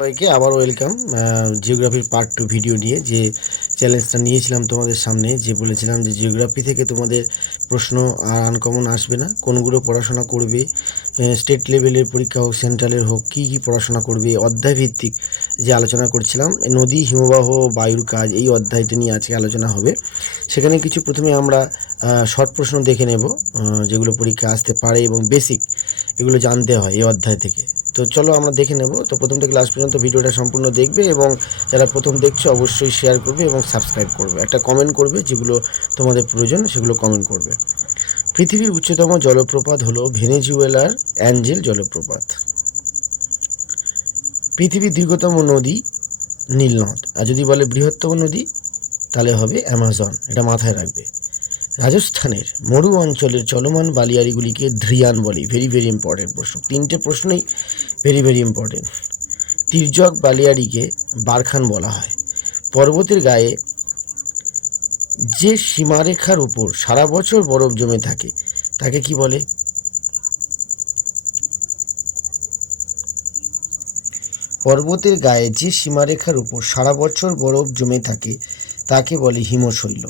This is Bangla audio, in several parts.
সবাইকে আবার ওয়েলকাম জিওগ্রাফির পার্ট টু ভিডিও নিয়ে যে চ্যালেঞ্জটা নিয়েছিলাম তোমাদের সামনে, যে বলেছিলাম যে জিওগ্রাফি থেকে তোমাদের প্রশ্ন আর আনকমন আসবে না, কোনগুলো পড়াশোনা করবে স্টেট লেভেলের পরীক্ষা হোক সেন্ট্রালের হোক, কী কী পড়াশোনা করবে, অধ্যায়ভিত্তিক যে আলোচনা করছিলাম নদী, হিমবাহ, বায়ুর কাজ, এই অধ্যায়টা নিয়ে আজকে আলোচনা হবে। সেখানে কিছু প্রথমে আমরা শর্ট প্রশ্ন দেখে নেব যেগুলো পরীক্ষা আসতে পারে এবং বেসিক এগুলো জানতে হয় এই অধ্যায় থেকে। তো চলো আমরা দেখে নেব। তো প্রথম থেকে লাস্ট পর্যন্ত ভিডিওটা সম্পূর্ণ দেখবে এবং যারা প্রথম দেখছ অবশ্যই শেয়ার করবে এবং সাবস্ক্রাইব করবে। একটা কমেন্ট করবে যেগুলো তোমাদের প্রয়োজন, সেগুলো কমেন্ট করবে। পৃথিবীর উচ্চতম জলপ্রপাত হলো ভেনেজুয়েলার অ্যাঞ্জেল জলপ্রপাত। পৃথিবীর দীর্ঘতম নদী নীলনদ। আর যদি বলে বৃহত্তম নদী, তাহলে হবে অ্যামাজন। এটা মাথায় রাখবে। রাজস্থানের মরু অঞ্চলের চলমান বালিয়াড়িগুলিকে ধ্রিয়ান বলে। ভেরি ভেরি ইম্পর্টেন্ট প্রশ্ন। তিনটে প্রশ্নই ভেরি ভেরি ইম্পর্টেন্ট তির্যক বালিয়াড়িকে বারখান বলা হয়। পর্বতের গায়ে যে সীমারেখার উপর সারা বছর বরফ জমে থাকে, তাকে কি বলে? পর্বতের গায়ে যে সীমারেখার উপর সারা বছর বরফ জমে থাকে, তাকে বলে হিমশৈল।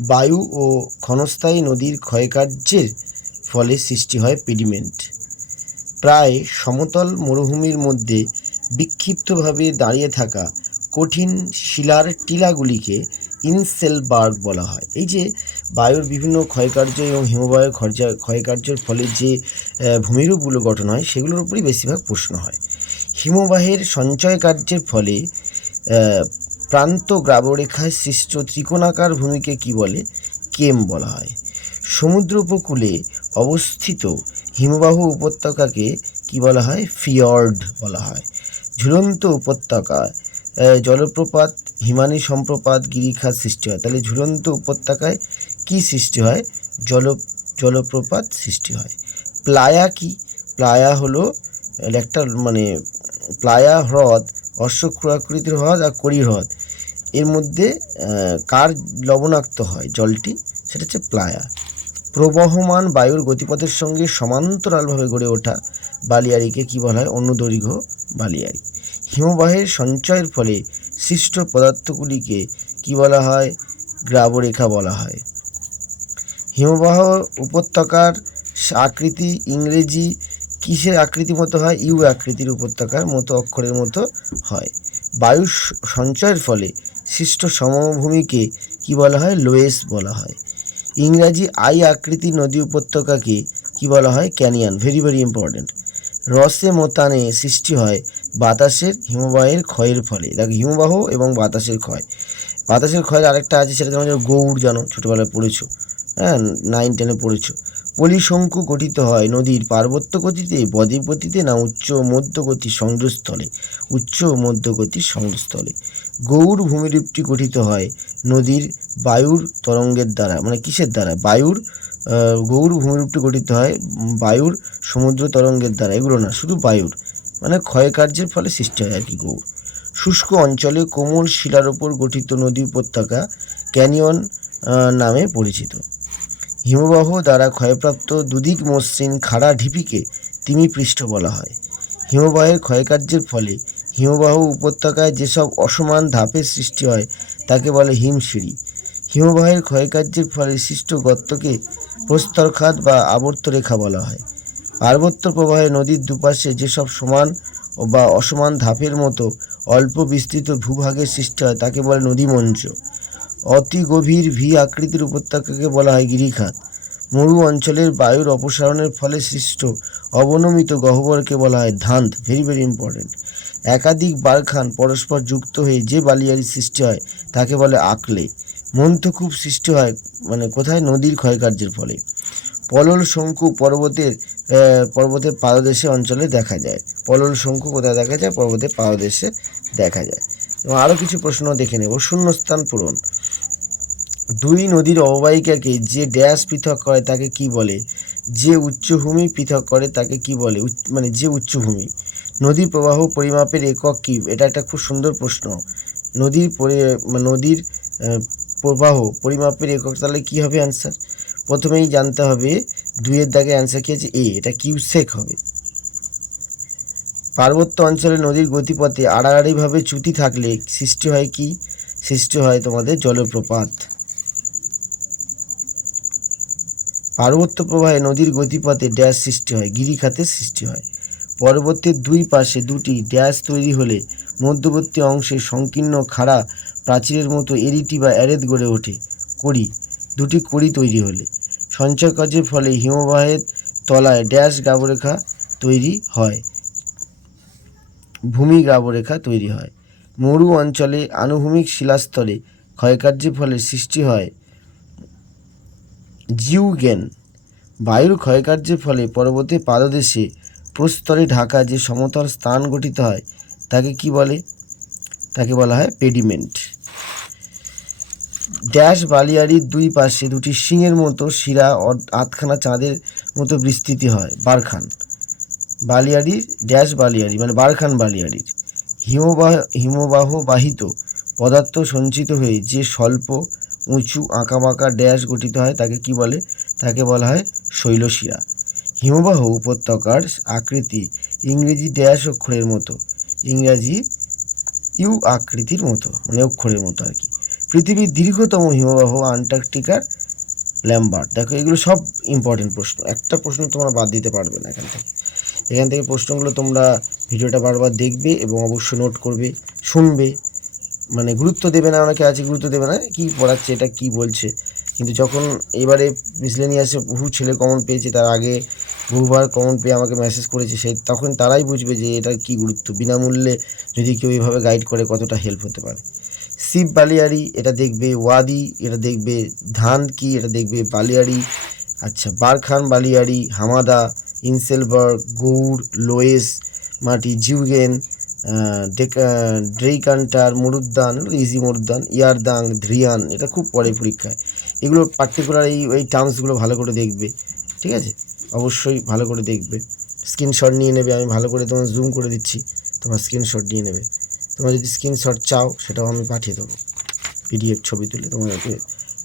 বায়ু ও ক্ষণস্থায়ী নদীর ক্ষয়কার্যের ফলে সৃষ্টি হয় পিডিমেন্ট। প্রায় সমতল মরুভূমির মধ্যে বিক্ষিপ্তভাবে দাঁড়িয়ে থাকা কঠিন শিলার টিলাগুলিকে ইনসেলবার্গ বলা হয়। এই যে বায়ুর বিভিন্ন ক্ষয়কার্য এবং হিমবাহের খরচা, ক্ষয়কার্যের ফলে যে ভূমিরূপগুলো গঠন হয়, সেগুলোর উপরই বেশিরভাগ প্রশ্ন হয়। হিমবাহের সঞ্চয় কার্যের ফলে প্রান্ত গ্রাবরেখায় সৃষ্ট ত্রিকোণাকার ভূমিকে কি বলে? কেম বলা হয়। সমুদ্র উপকূলে অবস্থিত হিমবাহ উপত্যকাকে কি বলা হয়? ফিয়র্ড বলা হয়। ঝুলন্ত উপত্যকা জলপ্রপাত, হিমানী সম্প্রপাত, গিরিখাত সৃষ্টি হয়। তাহলে ঝুলন্ত উপত্যকায় কি সৃষ্টি হয়? জল, জলপ্রপাত সৃষ্টি হয়। প্লায়া কি? প্লায়া হলো একটা মানে প্লায়া হ্রদ অশ্বক্ষুরাকৃতির হ্রদ আর কড়ি হ্রদ। এর মধ্যে কার লবণাক্ত হয় জলটি? সেটা হচ্ছে প্লায়া। প্রবহমান বায়ুর গতিপথের সঙ্গে সমান্তরালভাবে গড়ে ওঠা বালিয়াড়িকে কী বলা হয়? অনুদৈর্ঘ্য বালিয়াড়ি। হিমবাহের সঞ্চয়ের ফলে সৃষ্ট পদার্থগুলিকে কী বলা হয়? গ্রাবরেখা বলা হয়। হিমবাহ উপত্যকার আকৃতি ইংরেজি কিসের আকৃতি মতো হয়? ইউ আকৃতির উপত্যকার মতো, অক্ষরের মতো হয়। বায়ু সঞ্চয়ের ফলে সৃষ্ট সমভূমিকে কি বলা হয়? লোয়েস বলা হয়। ইংরাজি আই আকৃতি নদী উপত্যকাকে কি বলা হয়? ক্যানিয়ন। ভেরি ভেরি ইম্পর্টেন্ট রসে মোতানে সৃষ্টি হয় বাতাসের, হিমবাহের ক্ষয়ের ফলে। দেখো, হিমবাহ এবং বাতাসের ক্ষয়। বাতাসের ক্ষয়ের আরেকটা আছে, সেটা তোমার গৌড় জানো, ছোটোবেলায় পড়েছো। হ্যাঁ নাইন টেনে পড়েছো। পলিশঙ্কু গঠিত হয় নদীর পার্বত্য গতিতে, বদ্বীপ গতিতে না উচ্চ ও মধ্যগতির সংযোগস্থলে? উচ্চ ও মধ্যগতির সংযোগস্থলে। গৌড় ভূমিরূপটি গঠিত হয় নদীর বায়ুর তরঙ্গের দ্বারা মানে কিসের দ্বারা? বায়ুর গৌড় ভূমিরূপটি গঠিত হয় বায়ুর সমুদ্র তরঙ্গের দ্বারা। এগুলো না, শুধু বায়ুর মানে ক্ষয়কার্যের ফলে সৃষ্টি হয় আর কি গৌড়। শুষ্ক অঞ্চলে কোমল শিলার ওপর গঠিত নদী উপত্যকা ক্যানিয়ন নামে পরিচিত। হিমবাহ দ্বারা ক্ষয়প্রাপ্ত দুদিক মসৃণ খাড়া ঢিপিকে তিমি পৃষ্ঠ বলা হয়। হিমবাহের ক্ষয়কার্যের ফলে হিমবাহ উপত্যকায় যেসব অসমান ধাপের সৃষ্টি হয়, তাকে বলে হিমশিড়ি। হিমবাহের ক্ষয়কার্যের ফলে সৃষ্ট গর্তকে প্রস্তরখাত বা আবর্তরেখা বলা হয়। পার্বত্য প্রবাহে নদীর দুপাশে যেসব সমান বা অসমান ধাপের মতো অল্প বিস্তৃত ভূভাগের সৃষ্টি হয়, তাকে বলে নদীমঞ্চ। অতি গভীর ভি আকৃতির উপত্যকাকে বলা হয় গিরিখাত। মরু অঞ্চলের বায়ুর অপসারণের ফলে সৃষ্ট অবনমিত গহ্বরকে বলা হয় ধান্ত ভেরি ভেরি ইম্পর্টেন্ট একাধিক বারখান পরস্পর যুক্ত হয়ে যে বালিয়ারি সৃষ্টি হয়, তাকে বলে আকলে। মন্থকূপ সৃষ্টি হয় মানে কোথায়? নদীর ক্ষয়কার্যের ফলে। পলল শঙ্কু পর্বতের পর্বতের পাদদেশে অঞ্চলে দেখা যায়। পলল শঙ্কু কোথায় দেখা যায়? পর্বতের পাদদেশে দেখা যায়। এবং আরও কিছু প্রশ্ন দেখে নেব। শূন্যস্থান পূরণ। দুই নদীর অববাহিকাকে যে ড্যাশ পৃথক করে তাকে কি বলে? যে উচ্চভূমি পৃথক করে তাকে কি বলে? মানে যে উচ্চভূমি। নদী প্রবাহ পরিমাপের একক কি? এটা একটা খুব সুন্দর প্রশ্ন। নদীর পরি নদীর প্রবাহ পরিমাপের একক তাহলে কি হবে অ্যান্সার প্রথমেই জানতে হবে, দুইয়ের দাগে অ্যান্সার কি আছে? এ, এটা কিউসেক হবে। পার্বত্য অঞ্চলে নদীর গতিপথে আড়াআড়িভাবে চ্যুতি থাকলে সৃষ্টি হয় কি? সৃষ্টি হয় তোমাদের জলপ্রপাত। পার্বত্য প্রবাহে নদীর গতিপথে ড্যাশ সৃষ্টি হয়, গিরিখাতের সৃষ্টি হয়। পর্বতের দুই পাশে দুটি ড্যাশ তৈরি হলে মধ্যবর্তী অংশে সংকীর্ণ খাড়া প্রাচীরের মতো এরিটি বা অ্যারেদ গড়ে ওঠে, কড়ি, দুটি কড়ি তৈরি হলে। সঞ্চয় কাজের ফলে হিমবাহের তলায় ড্যাশ গাবরেখা তৈরি হয়, ভূমি গাবরেখা তৈরি হয়। মরু অঞ্চলে আনুভূমিক শিলাস্তরে ক্ষয়কার্যের ফলে সৃষ্টি হয় জিউগেন। বায়ুর ক্ষয়কার্যের ফলে পর্বতের পাদদেশে প্রস্তরে ঢাকা যে সমতল স্থান গঠিত হয়, তাকে কি বলে? তাকে বলা হয় পেডিমেন্ট। ড্যাশ বালিয়াড়ির দুই পাশে দুটি শিংয়ের মতো শিরা আধখানা চাঁদের মতো বিস্তৃতি হয়, বারখান। বালিয়াড়ির ড্যাশ বালিয়াড়ি মানে বারখান বালিয়াড়ির হিমবাহ হিমবাহ বাহিত পদার্থ সঞ্চিত হয়ে যে স্বল্প উঁচু আঁকাবাঁকা ড্যাশ গঠিত হয়, তাকে কি বলে? তাকে বলা হয় শৈলশিরা। হিমবাহ উপত্যকার আকৃতি ইংরেজি ড্যাশ অক্ষরের মতো, ইংরাজি ইউ আকৃতির মতো মানে অক্ষরের মতো আর কি। পৃথিবীর দীর্ঘতম হিমবাহ আন্টার্কটিকার ল্যাম্বার্ট। দেখো, এগুলো সব ইম্পর্টেন্ট প্রশ্ন। একটা প্রশ্ন তোমরা বাদ দিতে পারবে না এখান থেকে। এখান থেকে প্রশ্নগুলো তোমরা ভিডিওটা বারবার দেখবে এবং অবশ্যই নোট করবে, শুনবে। মানে গুরুত্ব দেবে না, অনেকে আছে গুরুত্ব দেবে না, কি পড়াচ্ছে, এটা কি বলছে? কিন্তু যখন এবারে মিসলেনিয়াসে বহু ছেলে কমন পেয়েছে, তার আগে বহুবার কমন পেয়ে আমাকে মেসেজ করেছে সেই তখন তারাই বুঝবে যে এটার কি গুরুত্ব। বিনামূল্যে যদি কেউ এইভাবে গাইড করে, কতটা হেল্প হতে পারে। শিব বালিয়াড়ি, এটা দেখবে ওয়াদি, এটা দেখবে ধান কি এটা দেখবে বালিয়াড়ি। আচ্ছা বারখান বালিয়াড়ি, হামাদা, ইনসেলবার্গ, গৌড়, লোয়েস, মাটি, জিউগেন ড্রেইকান্টার মরুদ্যান ইজি মরুদ্যান ইয়ারদাং ধ্রিয়ান এটা খুব পড়ে পরীক্ষায়। এগুলো পার্টিকুলার এই এই টার্মসগুলো ভালো করে দেখবে, ঠিক আছে? অবশ্যই ভালো করে দেখবে। স্ক্রিনশট নিয়ে নেবে, আমি ভালো করে তোমার জুম করে দিচ্ছি, তোমার স্ক্রিনশট নিয়ে নেবে। তোমরা যদি স্ক্রিনশট চাও, সেটাও আমি পাঠিয়ে দেবো। পিডিএফ ছবি তুলে তোমাদেরকে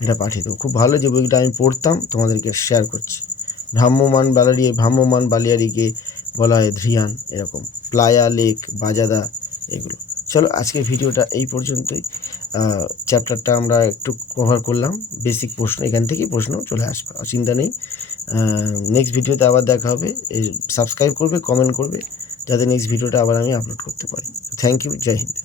এটা পাঠিয়ে দেবো। খুব ভালো যে বইটা আমি পড়তাম, তোমাদেরকে শেয়ার করছি। ভ্রাম্যমান বালিয়ারি ভ্রাম্যমান বালিয়ারিকে বলা হয় ধ্রিয়ান এরকম। প্লায়া লেক, বাজাদা, এগুলো। চলো, আজকের ভিডিওটা এই পর্যন্তই। চ্যাপ্টারটা আমরা একটু কভার করলাম। বেসিক প্রশ্ন, এখান থেকেই প্রশ্ন চলে আসবে চিন্তা নেই। নেক্সট ভিডিওতে আবার দেখা হবে। সাবস্ক্রাইব করবে কমেন্ট করবে, যাতে নেক্সট ভিডিওটা আবার আমি আপলোড করতে পারি। Thank you Joy Hind